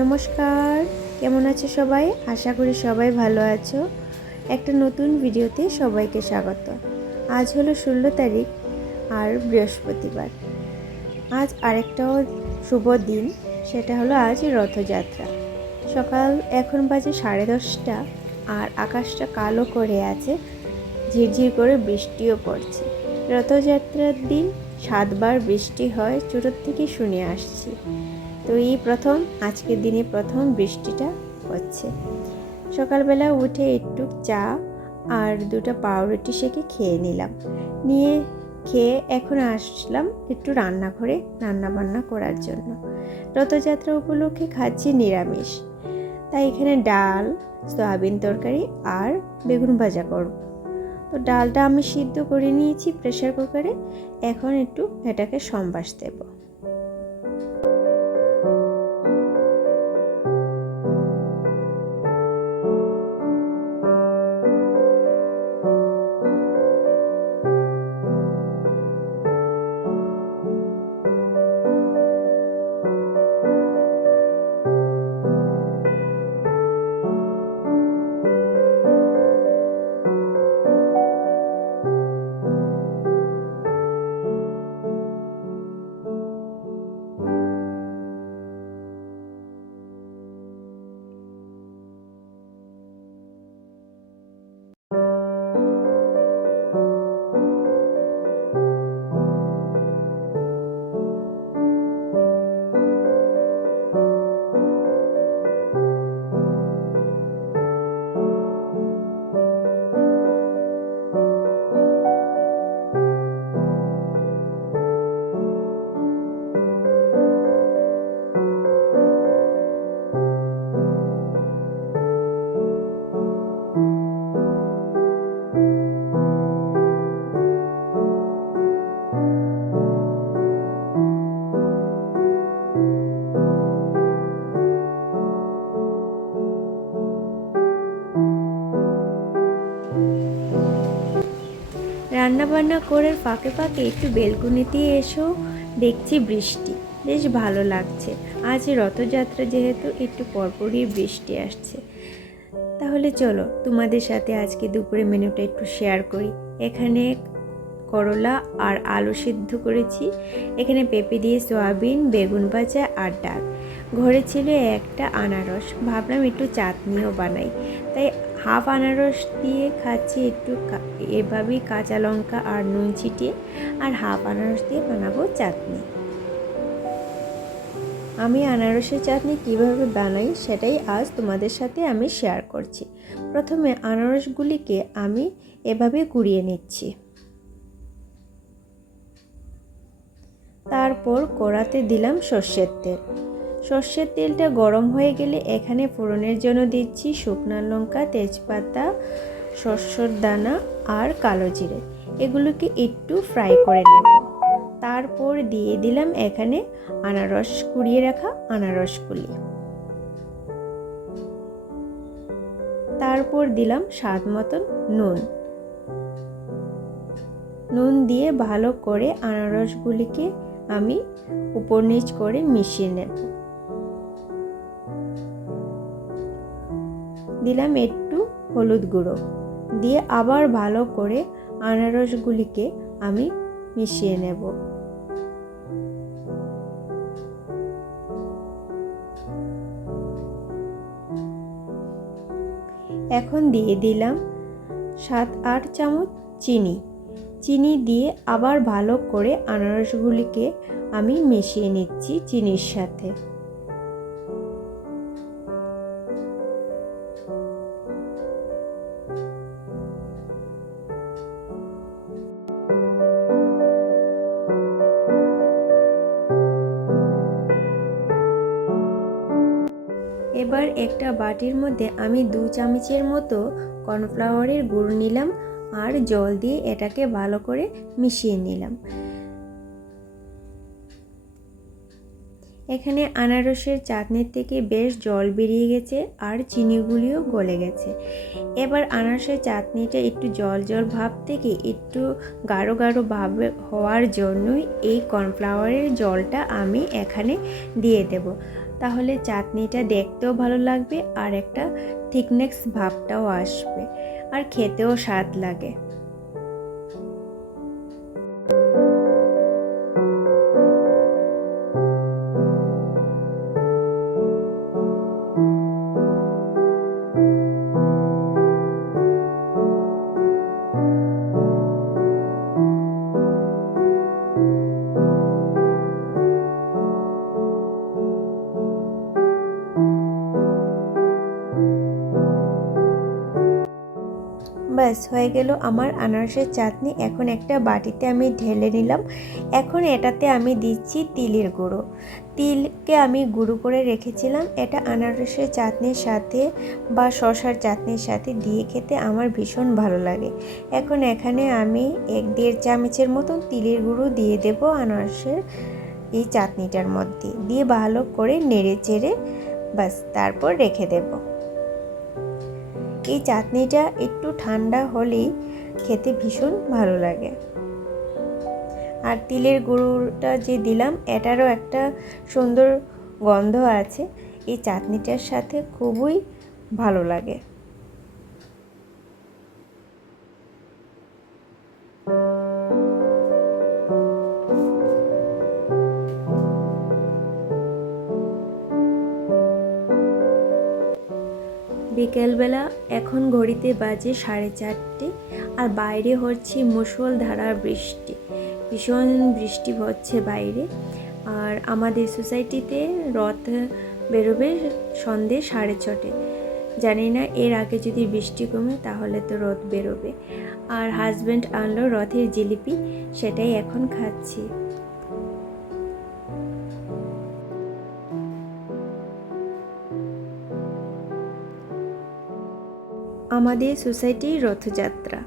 নমস্কার, কেমন আছো সবাই? আশা করি সবাই ভালো আছো। একটা নতুন ভিডিওতে সবাইকে স্বাগত। আজ হলো 16 তারিখ আর বৃহস্পতিবার। আজ আরেকটাও শুভ দিন, সেটা হলো আজ রথযাত্রা। সকাল এখন বাজে 10:30 আর আকাশটা কালো করে আছে, ঝিরঝির করে বৃষ্টিও পড়ছে। রথযাত্রার দিন 7বার বৃষ্টি হয়, ছোটোর থেকে শুনে আসছি। তো এই আজকের দিনে প্রথম বৃষ্টিটা হচ্ছে। সকালবেলা উঠে একটু চা আর 2টা পাউরুটি সেকে খেয়ে নিলাম। খেয়ে এখন আসলাম একটু রান্নাঘরে রান্নাবান্না করার জন্য। রথযাত্রা উপলক্ষে খাচ্ছি নিরামিষ, তাই এখানে ডাল, সয়াবিন তরকারি আর বেগুন ভাজা করব। তো ডালটা আমি সিদ্ধ করে নিয়েছি প্রেসার কুকারে, এখন একটু এটাকে সম্বাস দেব। রান্নাবান্না করে ফাঁকে ফাঁকে একটু বেলকুনিতে এসেও দেখছি বৃষ্টি, বেশ ভালো লাগছে। আজ রথযাত্রা যেহেতু একটু পরপরই বৃষ্টি আসছে। তাহলে চলো তোমাদের সাথে আজকে দুপুরে মেনুটা একটু শেয়ার করি। এখানে করলা আর আলু সিদ্ধ করেছি, এখানে পেঁপে দিয়ে সয়াবিন, বেগুন ভাজা আর ডাল। ঘরে ছিল একটা আনারস, ভাবলাম একটু চাটনিও বানাই, তাই হাফ আনারস দিয়ে খাচ্ছি একটু এভাবেই কাঁচা লঙ্কা আর নুন ছিটিয়ে, আর হাফ আনারস দিয়ে বানাবো চাটনি। আমি আনারসের চাটনি কিভাবে বানাই সেটাই আজ তোমাদের সাথে আমি শেয়ার করছি। প্রথমে আনারসগুলিকে আমি এভাবে কুড়িয়ে নিচ্ছি। তারপর কড়াতে দিলাম সর্ষের তেল। সর্ষের তেলটা গরম হয়ে গেলে এখানে ফোড়নের জন্য দিচ্ছি শুকনো লঙ্কা, তেজপাতা, সরষের দানা আর কালো জিরে। এগুলোকে একটু ফ্রাই করে নেব। তারপর দিয়ে দিলাম এখানে আনারস, কুড়িয়ে রাখা আনারসগুলি। তারপর দিলাম স্বাদ মতন নুন দিয়ে ভালো করে আনারসগুলিকে আমি উপর নিচ করে মিশিয়ে নেব। দিলাম একটু হলুদ গুঁড়ো, দিয়ে আবার ভালো করে আনারসগুলিকে আমি মিশিয়ে নেব। এখন দিয়ে দিলাম 7-8 চামচ চিনি দিয়ে আবার ভালো করে আনারসগুলিকে আমি মিশিয়ে নিচ্ছি চিনির সাথে। এবার একটা বাটির মধ্যে আমি 2 চামচের মতো কর্নফ্লাওয়ারের গুঁড়ো নিলাম আর জল দিয়ে এটাকে ভালো করে মিশিয়ে নিলাম। এখানে আনারসের চাটনির থেকে বেশ জল বেরিয়ে গেছে আর চিনিগুলিও গলে গেছে। এবার আনারসের চাটনিটা একটু জল জল ভাব থেকে একটু গাঢ় গাঢ় ভাব হওয়ার জন্যই এই কর্নফ্লাওয়ারের জলটা আমি এখানে দিয়ে দেব। তাহলে চাটনিটা দেখতেও ভালো লাগবে আর একটা থিকনেস ভাবটাও আসবে আর খেতেও স্বাদ লাগে। ব্যাস হয়ে গেল আমার আনারসের চাটনি। এখন একটা বাটিতে আমি ঢেলে নিলাম। এখন এটাতে আমি দিচ্ছি তিলের গুঁড়ো। তিলকে আমি গুঁড়ো করে রেখেছিলাম। এটা আনারসের চাটনির সাথে বা শসার চাটনির সাথে দিয়ে খেতে আমার ভীষণ ভালো লাগে। এখন এখানে আমি 1-1.5 চামচের মতন তিলের গুঁড়ো দিয়ে দেব আনারসের এই চাটনিটার মধ্যে, দিয়ে ভালো করে নেড়ে চেড়ে ব্যাস তারপর রেখে দেব। এই চাটনিটা একটু ঠান্ডা হলেই খেতে ভীষণ ভালো লাগে। আর তিলের গুঁড়োটা যে দিলাম এটারও একটা সুন্দর গন্ধ আছে, এই চাটনিটার সাথে খুবই ভালো লাগে। বিকেলবেলা এখন ঘড়িতে বাজে 4:30 আর বাইরে হচ্ছে মুষলধারার বৃষ্টি। ভীষণ বৃষ্টি হচ্ছে বাইরে। আর আমাদের সোসাইটিতে রথ বেরোবে সন্ধ্যে 6:30। জানি না এর আগে যদি বৃষ্টি কমে তাহলে তো রথ বেরোবে। আর হাজব্যান্ড আনলো রথের জিলিপি, সেটাই এখন খাচ্ছি। আমাদের সোসাইটির রথযাত্রা।